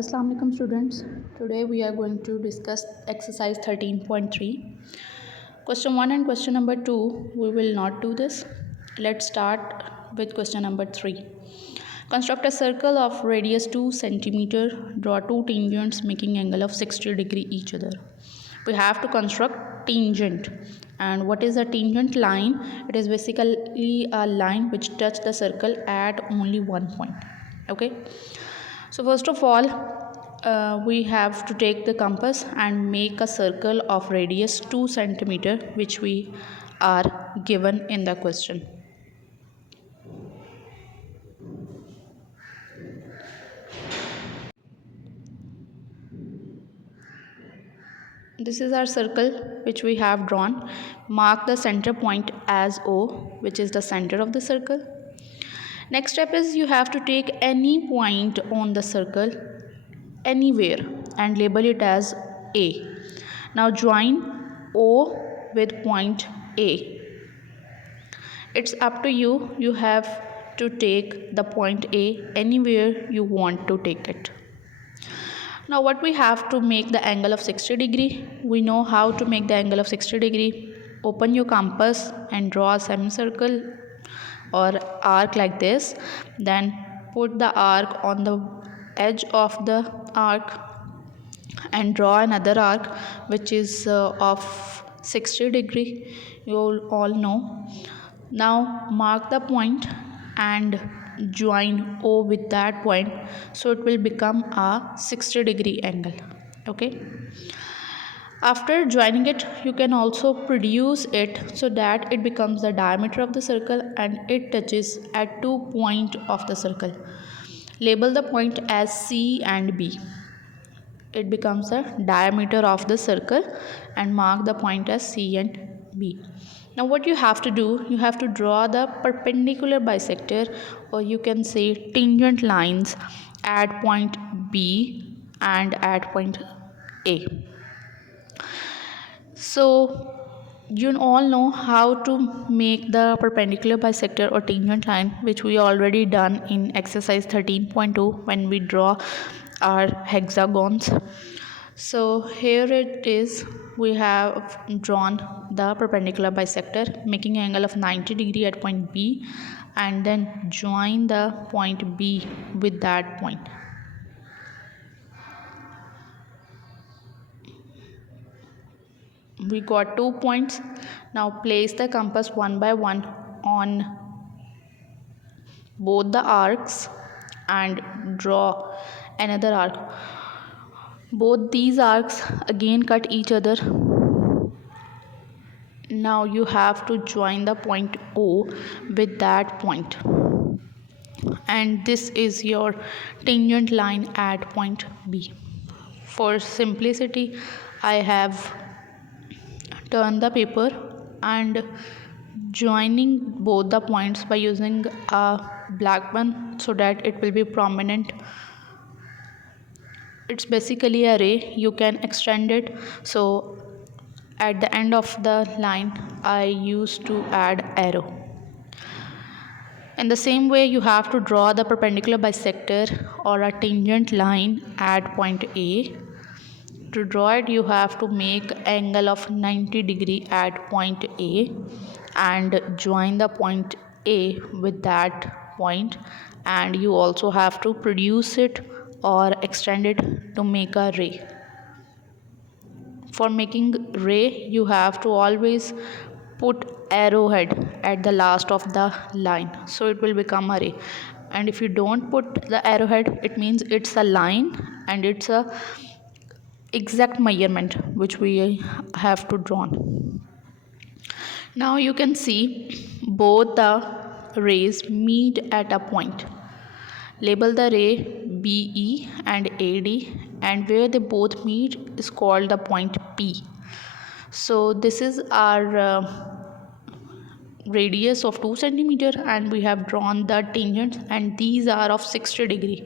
Assalamu alaikum students. Today we are going to discuss exercise 13.3. Question 1 and question number 2 we will not do this. Let's start with question number 3. Construct a circle of radius 2 centimeter. Draw two tangents making angle of 60 degree each other. We have to construct tangent. And what is a tangent line? It is basically a line which touch the circle at only one point. Okay. So first of all, we have to take the compass and make a circle of radius 2 centimeter, which we are given in the question. This is our circle which we have drawn. Mark the center point as O, which is the center of the circle. Next step is you have to take any point on the circle anywhere and label it as A. Now join O with point A. It's up to you. You have to take the point A anywhere you want to take it. Now what we have to make the angle of 60 degree. We know how to make the angle of 60 degree. Open your compass and draw a semicircle or arc like this. Then put the arc on the edge of the arc and draw another arc which is of 60 degree. You all know. Now mark the point and join O with that point, so it will become a 60 degree angle. Okay. After joining it, you can also produce it so that it becomes the diameter of the circle and it touches at 2 points of the circle. Label the point as C and B. It becomes the diameter of the circle and mark the point as C and B. Now what you have to do, you have to draw the perpendicular bisector, or you can say tangent lines at point B and at point A. So you all know how to make the perpendicular bisector or tangent line, which we already done in exercise 13.2 when we draw our hexagons. So here it is. We have drawn the perpendicular bisector making an angle of 90 degree at point B, and then join the point B with that point. We got 2 points. Now place the compass one by one on both the arcs and draw another arc. Both these arcs again cut each other. Now you have to join the point O with that point. And this is your tangent line at point B. For simplicity, I have turned the paper and joining both the points by using a black one so that it will be prominent. It's basically a ray. You can extend it. So at the end of the line, I used to add arrow. In the same way, you have to draw the perpendicular bisector or a tangent line at point A. To draw it, you have to make angle of 90 degree at point A and join the point A with that point, and you also have to produce it or extend it to make a ray. For making ray, you have to always put arrowhead at the last of the line, so it will become a ray. And if you don't put the arrowhead, it means it's a line and it's a exact measurement which we have to draw. Now you can see both the rays meet at a point. Label the ray BE and AD, and where they both meet is called the point P. So this is our radius of 2 centimeter, and we have drawn the tangents, and these are of 60 degree.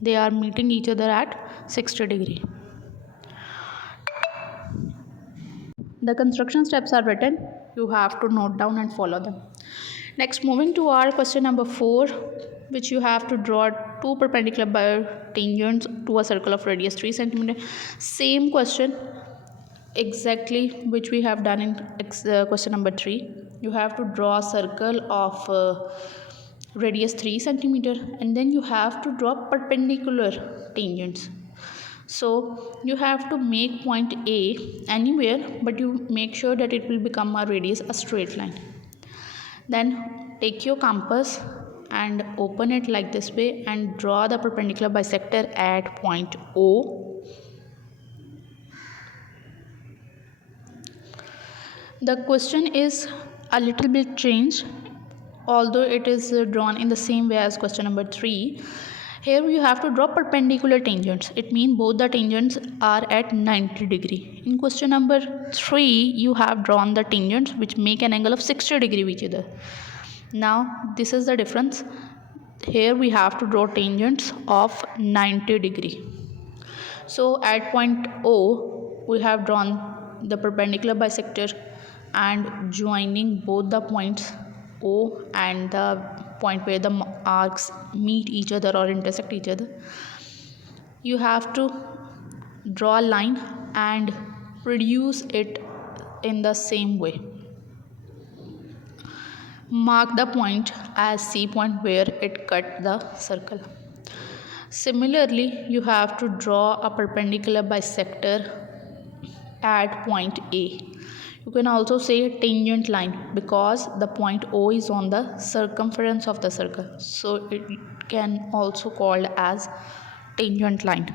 They are meeting each other at 60 degree. The construction steps are written. You have to note down and follow them. Next, moving to our question number 4, which you have to draw two perpendicular tangents to a circle of radius 3 centimeter. Same question exactly which we have done in question number 3. You have to draw a circle of radius 3 centimeter, and then you have to draw perpendicular tangents. So you have to make point A anywhere, but you make sure that it will become a radius a straight line. Then take your compass and open it like this way and draw the perpendicular bisector at point O. The question is a little bit changed, although it is drawn in the same way as question number 3. Here you have to draw perpendicular tangents. It means both the tangents are at 90 degree. In question number 3, you have drawn the tangents which make an angle of 60 degree with each other. Now this is the difference. Here we have to draw tangents of 90 degree. So at point O, we have drawn the perpendicular bisector and joining both the points O and the point where the arcs meet each other or intersect each other, you have to draw a line and produce it in the same way. Mark the point as C point where it cut the circle. Similarly, you have to draw a perpendicular bisector at point A. You can also say tangent line because the point O is on the circumference of the circle, so it can also called as tangent line.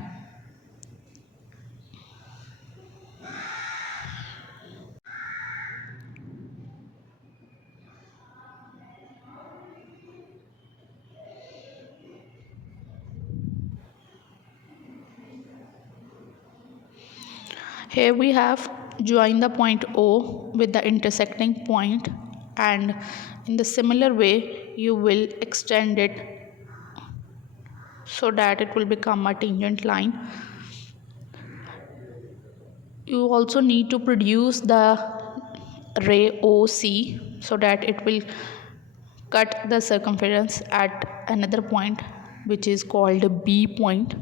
Here we have join the point O with the intersecting point, and in the similar way you will extend it so that it will become a tangent line. You also need to produce the ray OC so that it will cut the circumference at another point which is called B point.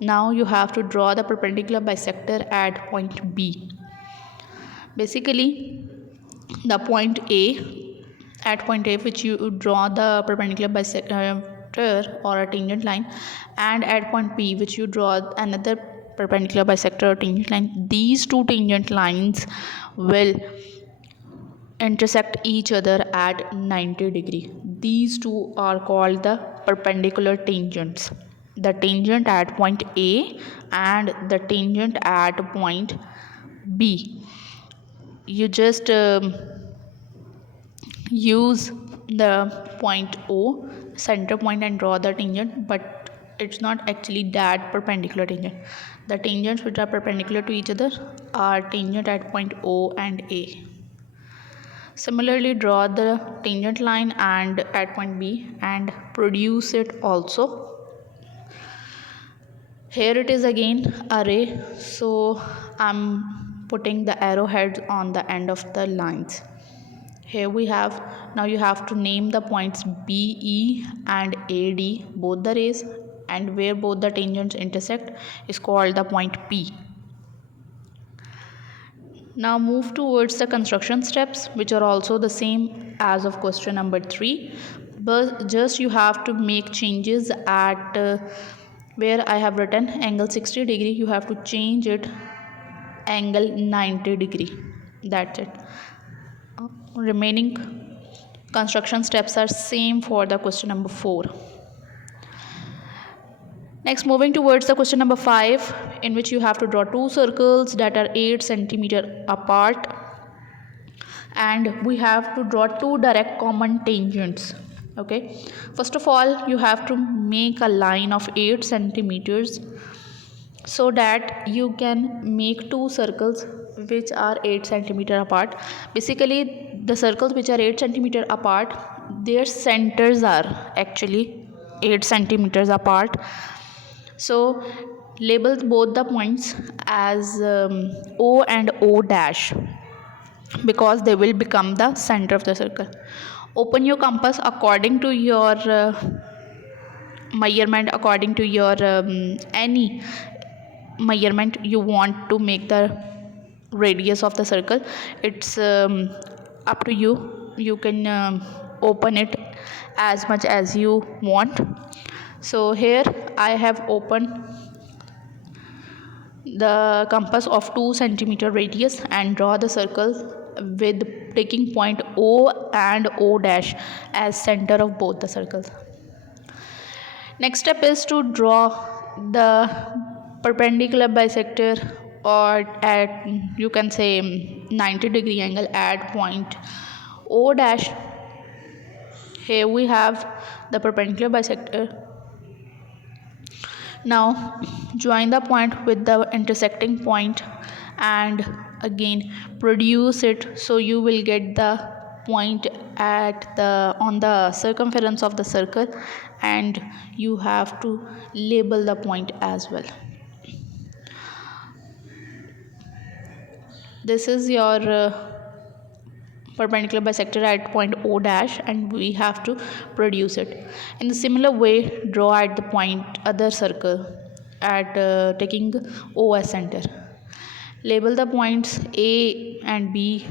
Now you have to draw the perpendicular bisector at point B. Basically, the point A, at point A which you draw the perpendicular bisector or a tangent line, and at point B which you draw another perpendicular bisector or tangent line, these two tangent lines will intersect each other at 90 degree. These two are called the perpendicular tangents. The tangent at point A and the tangent at point B. You just use the point O, center point, and draw the tangent, but it's not actually that perpendicular tangent. The tangents which are perpendicular to each other are tangent at point O and A. Similarly, draw the tangent line and at point B and produce it also. Here it is again array, so I'm putting the arrowheads on the end of the lines. Here we have, now you have to name the points BE and AD, both the rays, and where both the tangents intersect is called the point P. Now move towards the construction steps, which are also the same as of question number 3, but just you have to make changes at where I have written angle 60 degree, you have to change it angle 90 degree. That's it. Remaining construction steps are same for the question number 4. Next, moving towards the question number 5, in which you have to draw two circles that are 8 centimeter apart, and we have to draw two direct common tangents. Okay, first of all you have to make a line of 8 centimeters so that you can make two circles which are 8 centimeter apart. Basically, the circles which are 8 centimeter apart, their centers are actually 8 centimeters apart. So label both the points as O and O dash because they will become the center of the circle. Open your compass according to your measurement according to your any measurement you want to make the radius of the circle. It's up to you. You can open it as much as you want. So here I have opened the compass of 2 centimeter radius and draw the circle with taking point O and O dash as center of both the circles. Next step is to draw the perpendicular bisector, or at, you can say, 90-degree angle at point O dash. Here we have the perpendicular bisector. Now join the point with the intersecting point and again produce it, so you will get the point at the on the circumference of the circle, and you have to label the point as well. This is your perpendicular bisector at point O dash, and we have to produce it. In the similar way, draw at the point other circle at taking O as center. Label the points A and B,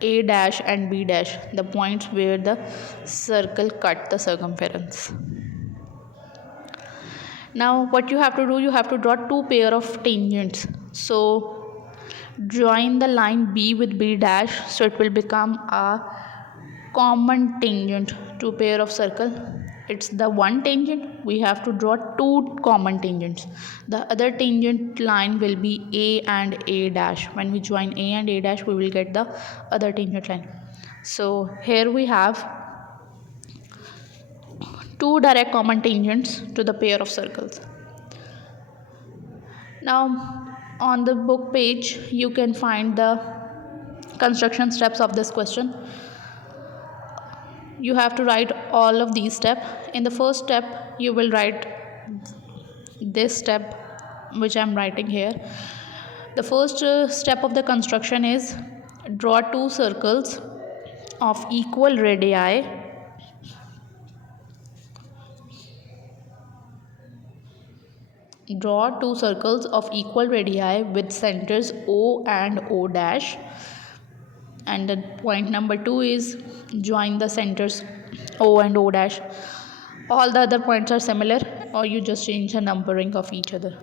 A dash and B dash, the points where the circle cut the circumference. Now what you have to do, you have to draw two pair of tangents. So join the line B with B dash, so it will become a common tangent to pair of circle. It's the one tangent, we have to draw two common tangents. The other tangent line will be A and A dash. When we join A and A dash, we will get the other tangent line. So here we have two direct common tangents to the pair of circles. Now on the book page you can find the construction steps of this question. You have to write all of these steps. In the first step you will write this step which I am writing here. The first step of the construction is draw two circles of equal radii with centers O and O dash. And the point number 2 is join the centers O and O dash. All the other points are similar, or you just change the numbering of each other.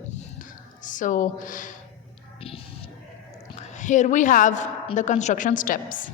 So here we have the construction steps.